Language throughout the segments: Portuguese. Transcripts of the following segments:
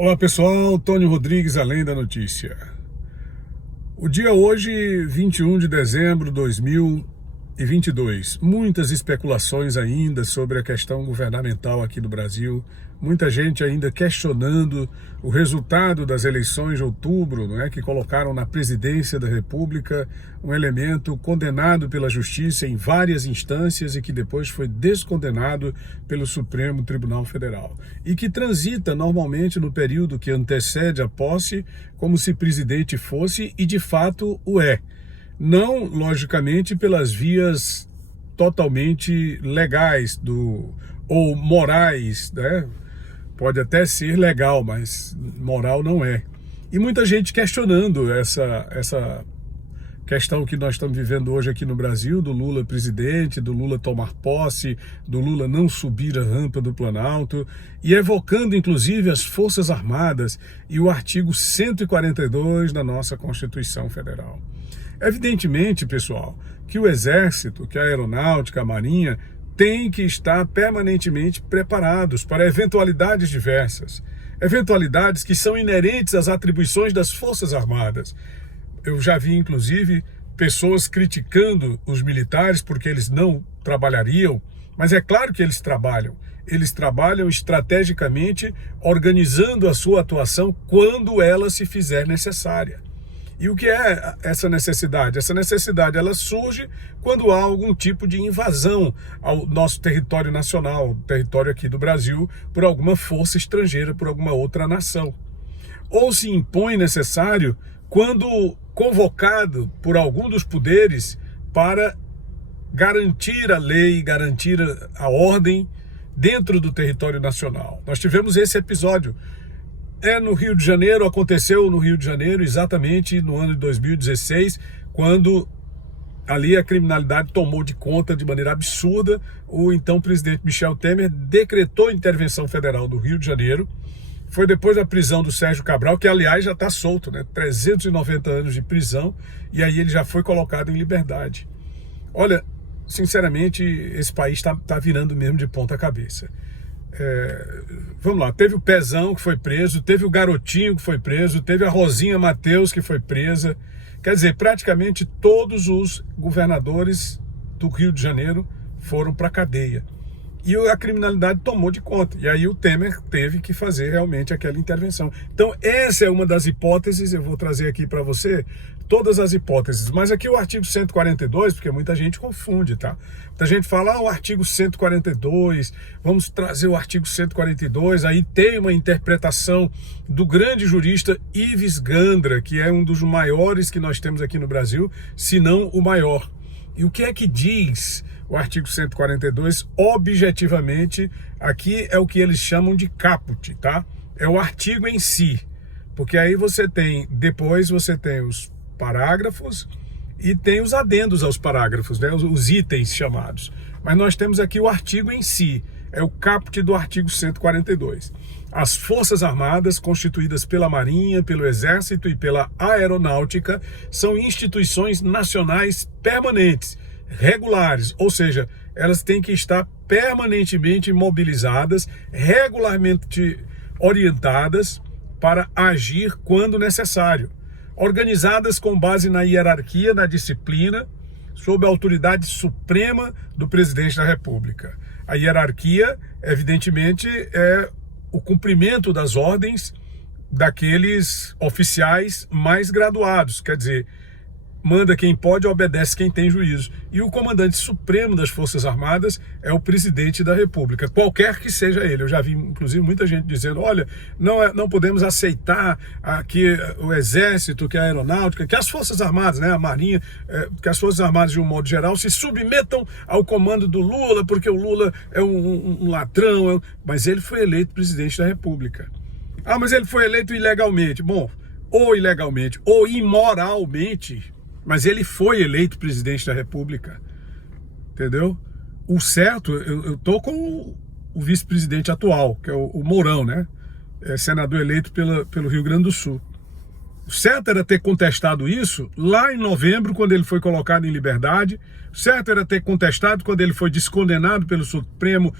Olá pessoal, Tônio Rodrigues, Além da Notícia. O dia hoje, 21 de dezembro de 2022. Muitas especulações ainda sobre a questão governamental aqui no Brasil. Muita gente ainda questionando o resultado das eleições de outubro, não é, que colocaram na presidência da República um elemento condenado pela Justiça em várias instâncias e que depois foi descondenado pelo Supremo Tribunal Federal. E que transita normalmente no período que antecede a posse como se presidente fosse e de fato o é. Não, logicamente, pelas vias totalmente legais ou morais, né? Pode até ser legal, mas moral não é. E muita gente questionando essa questão que nós estamos vivendo hoje aqui no Brasil, do Lula presidente, do Lula tomar posse, do Lula não subir a rampa do Planalto, e evocando inclusive as Forças Armadas e o artigo 142 da nossa Constituição Federal. Evidentemente, pessoal, que o Exército, que a Aeronáutica, a Marinha, tem que estar permanentemente preparados para eventualidades diversas. Eventualidades que são inerentes às atribuições das Forças Armadas. Eu já vi, inclusive, pessoas criticando os militares porque eles não trabalhariam, mas é claro que eles trabalham. Eles trabalham estrategicamente, organizando a sua atuação quando ela se fizer necessária. E o que é essa necessidade? Essa necessidade ela surge quando há algum tipo de invasão ao nosso território nacional, território aqui do Brasil, por alguma força estrangeira, por alguma outra nação. Ou se impõe necessário quando convocado por algum dos poderes para garantir a lei, garantir a ordem dentro do território nacional. Nós tivemos esse episódio. No Rio de Janeiro, aconteceu no Rio de Janeiro exatamente no ano de 2016, quando ali a criminalidade tomou de conta de maneira absurda. O então presidente Michel Temer decretou intervenção federal do Rio de Janeiro. Foi depois da prisão do Sérgio Cabral, que aliás já está solto, né? 390 anos de prisão, e aí ele já foi colocado em liberdade. Olha, sinceramente, esse país está virando mesmo de ponta cabeça. Vamos lá, teve o Pezão que foi preso, teve o Garotinho que foi preso, teve a Rosinha Mateus que foi presa. Quer dizer, praticamente todos os governadores do Rio de Janeiro foram para a cadeia. E a criminalidade tomou de conta. E aí o Temer teve que fazer realmente aquela intervenção. Então essa é uma das hipóteses, eu vou trazer aqui para você todas as hipóteses. Mas aqui o artigo 142, porque muita gente confunde, tá? Muita gente fala, o artigo 142, vamos trazer o artigo 142, aí tem uma interpretação do grande jurista Ives Gandra, que é um dos maiores que nós temos aqui no Brasil, se não o maior. E o que é que diz o artigo 142, objetivamente? Aqui é o que eles chamam de caput, tá? É o artigo em si, porque aí depois você tem os parágrafos e tem os adendos aos parágrafos, né? Os itens chamados. Mas nós temos aqui o artigo em si, é o caput do artigo 142. As Forças Armadas, constituídas pela Marinha, pelo Exército e pela Aeronáutica, são instituições nacionais permanentes, regulares, ou seja, elas têm que estar permanentemente mobilizadas, regularmente orientadas para agir quando necessário, organizadas com base na hierarquia, na disciplina, sob a autoridade suprema do presidente da República. A hierarquia, evidentemente, é o cumprimento das ordens daqueles oficiais mais graduados, quer dizer, manda quem pode, obedece quem tem juízo. E o comandante supremo das Forças Armadas é o presidente da República, qualquer que seja ele. Eu já vi, inclusive, muita gente dizendo, olha, não podemos aceitar que o Exército, que a Aeronáutica, que as Forças Armadas, né, a Marinha, que as Forças Armadas, de um modo geral, se submetam ao comando do Lula, porque o Lula é um ladrão, mas ele foi eleito presidente da República. Mas ele foi eleito ilegalmente. Bom, ou ilegalmente, ou imoralmente, mas ele foi eleito presidente da República, entendeu? O certo, eu tô com o vice-presidente atual, que é o Mourão, né? É senador eleito pelo Rio Grande do Sul. O certo era ter contestado isso lá em novembro, quando ele foi colocado em liberdade. O certo era ter contestado quando ele foi descondenado pelo Supremo,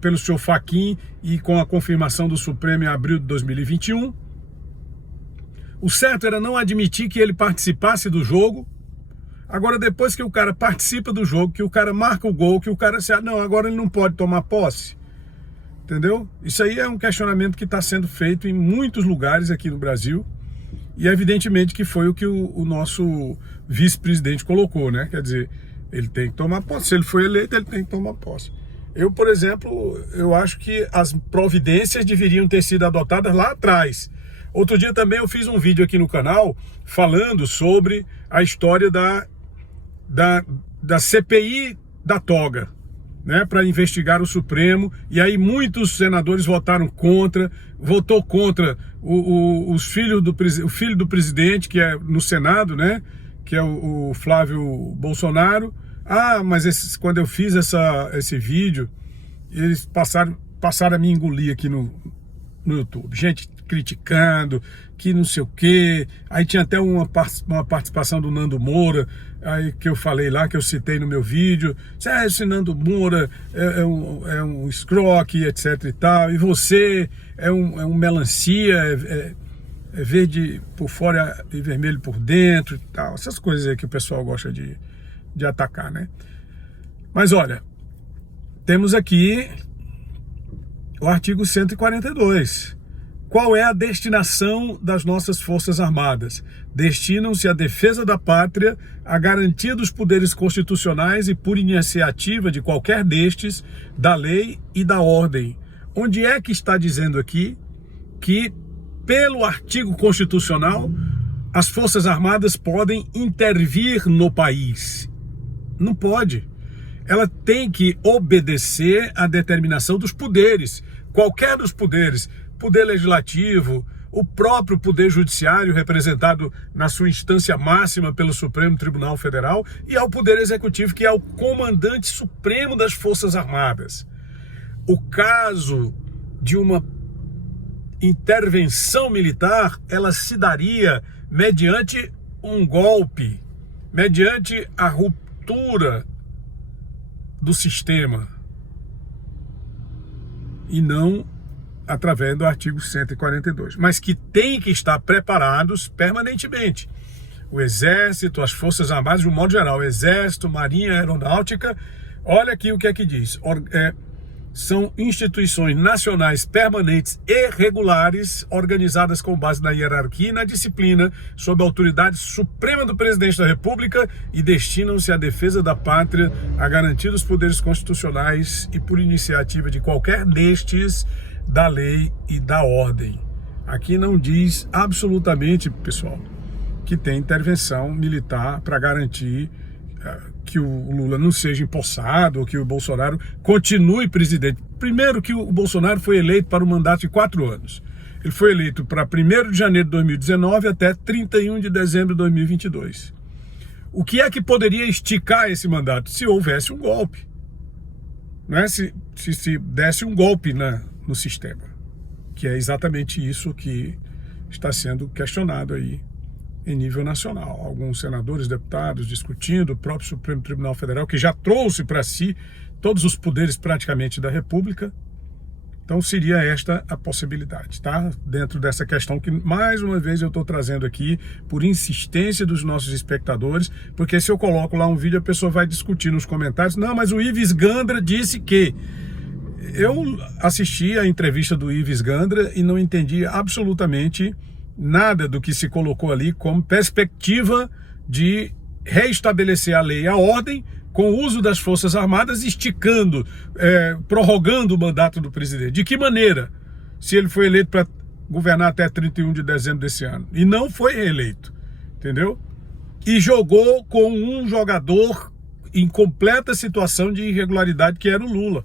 pelo senhor Fachin, e com a confirmação do Supremo em abril de 2021. O certo era não admitir que ele participasse do jogo. Agora, depois que o cara participa do jogo, que o cara marca o gol, que o cara se... Não, agora ele não pode tomar posse. Entendeu? Isso aí é um questionamento que está sendo feito em muitos lugares aqui no Brasil. E evidentemente que foi o que o nosso vice-presidente colocou, né? Quer dizer, ele tem que tomar posse. Se ele foi eleito, ele tem que tomar posse. Eu, por exemplo, eu acho que as providências deveriam ter sido adotadas lá atrás. Outro dia também eu fiz um vídeo aqui no canal falando sobre a história da CPI da toga, né, para investigar o Supremo, e aí muitos senadores votaram contra, votou contra o filho do presidente, que é no Senado, né, que é o Flávio Bolsonaro. Mas quando eu fiz esse vídeo, eles passaram a me engolir aqui no YouTube. Gente criticando, que não sei o quê. Aí tinha até uma participação do Nando Moura, aí que eu falei lá, que eu citei no meu vídeo. Esse Nando Moura é um escroque, etc e tal. E você é um melancia, é verde por fora e vermelho por dentro e tal. Essas coisas aí que o pessoal gosta de atacar, né? Mas olha, temos aqui o artigo 142. Qual é a destinação das nossas Forças Armadas? Destinam-se à defesa da pátria, à garantia dos poderes constitucionais e, por iniciativa de qualquer destes, da lei e da ordem. Onde é que está dizendo aqui que, pelo artigo constitucional, as Forças Armadas podem intervir no país? Não pode. Ela tem que obedecer à determinação dos poderes, qualquer dos poderes, poder legislativo, o próprio poder judiciário, representado na sua instância máxima pelo Supremo Tribunal Federal, e ao poder executivo, que é o comandante supremo das Forças Armadas. O caso de uma intervenção militar, ela se daria mediante um golpe, mediante a ruptura do sistema, e não através do artigo 142, mas que tem que estar preparados permanentemente. O Exército, as Forças Armadas, de um modo geral, Exército, Marinha, Aeronáutica, olha aqui o que é que diz. São instituições nacionais permanentes e regulares, organizadas com base na hierarquia e na disciplina, sob a autoridade suprema do Presidente da República, e destinam-se à defesa da pátria, à garantia dos poderes constitucionais e, por iniciativa de qualquer destes, da lei e da ordem. Aqui não diz absolutamente, pessoal, que tem intervenção militar para garantir que o Lula não seja empossado, ou que o Bolsonaro continue presidente. Primeiro, que o Bolsonaro foi eleito para um mandato de 4 anos. Ele foi eleito para 1º de janeiro de 2019 até 31 de dezembro de 2022. O que é que poderia esticar esse mandato? Se houvesse um golpe. Não é? Se desse um golpe no sistema. Que é exatamente isso que está sendo questionado aí em nível nacional. Alguns senadores, deputados discutindo, o próprio Supremo Tribunal Federal, que já trouxe para si todos os poderes praticamente da República. Então seria esta a possibilidade, tá? Dentro dessa questão que, mais uma vez, eu estou trazendo aqui por insistência dos nossos espectadores, porque se eu coloco lá um vídeo, a pessoa vai discutir nos comentários. Não, mas o Ives Gandra disse que... Eu assisti a entrevista do Ives Gandra e não entendi absolutamente nada do que se colocou ali como perspectiva de reestabelecer a lei e a ordem com o uso das Forças Armadas, esticando, prorrogando o mandato do presidente. De que maneira? Se ele foi eleito para governar até 31 de dezembro desse ano. E não foi reeleito, entendeu? E jogou com um jogador em completa situação de irregularidade, que era o Lula.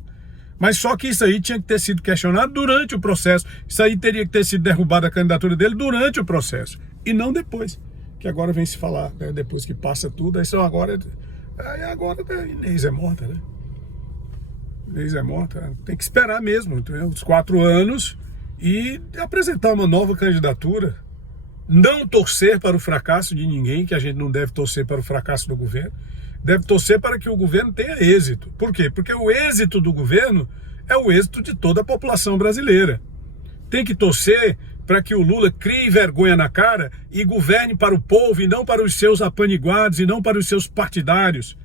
Mas só que isso aí tinha que ter sido questionado durante o processo. Isso aí teria que ter sido derrubada a candidatura dele durante o processo. E não depois. Que agora vem se falar, né? Depois que passa tudo, aí só agora Inês é morta, né? Inês é morta. Tem que esperar mesmo, entendeu? Os 4 anos e apresentar uma nova candidatura. não torcer para o fracasso de ninguém, que a gente não deve torcer para o fracasso do governo, deve torcer para que o governo tenha êxito. Por quê? Porque o êxito do governo é o êxito de toda a população brasileira. Tem que torcer para que o Lula crie vergonha na cara e governe para o povo e não para os seus apaniguados e não para os seus partidários.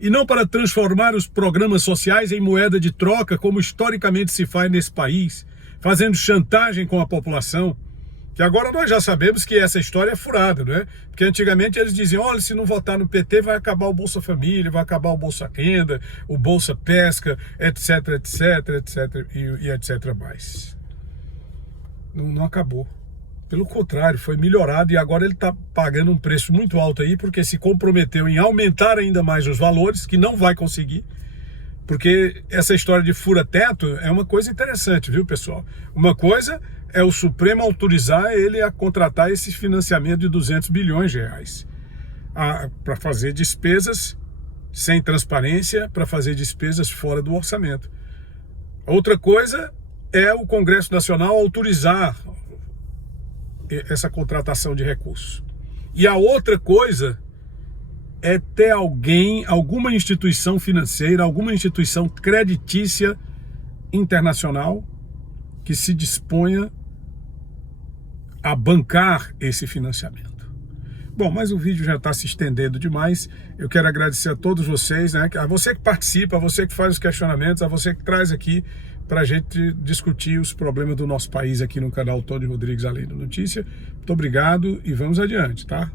E não para transformar os programas sociais em moeda de troca, como historicamente se faz nesse país, fazendo chantagem com a população. Que agora nós já sabemos que essa história é furada, não é? Porque antigamente eles diziam, olha, se não votar no PT vai acabar o Bolsa Família, vai acabar o Bolsa Renda, o Bolsa Pesca, etc, etc, etc, e etc mais. Não acabou. Pelo contrário, foi melhorado e agora ele está pagando um preço muito alto aí, porque se comprometeu em aumentar ainda mais os valores, que não vai conseguir. Porque essa história de fura-teto é uma coisa interessante, viu, pessoal? Uma coisa é o Supremo autorizar ele a contratar esse financiamento de 200 bilhões de reais para fazer despesas sem transparência, para fazer despesas fora do orçamento. Outra coisa é o Congresso Nacional autorizar essa contratação de recursos. E a outra coisa é ter alguém, alguma instituição financeira, alguma instituição creditícia internacional que se disponha a bancar esse financiamento. Bom, mas o vídeo já está se estendendo demais. Eu quero agradecer a todos vocês, né? A você que participa, a você que faz os questionamentos, a você que traz aqui para a gente discutir os problemas do nosso país aqui no canal Tony Rodrigues Além da Notícia. Muito obrigado e vamos adiante, tá?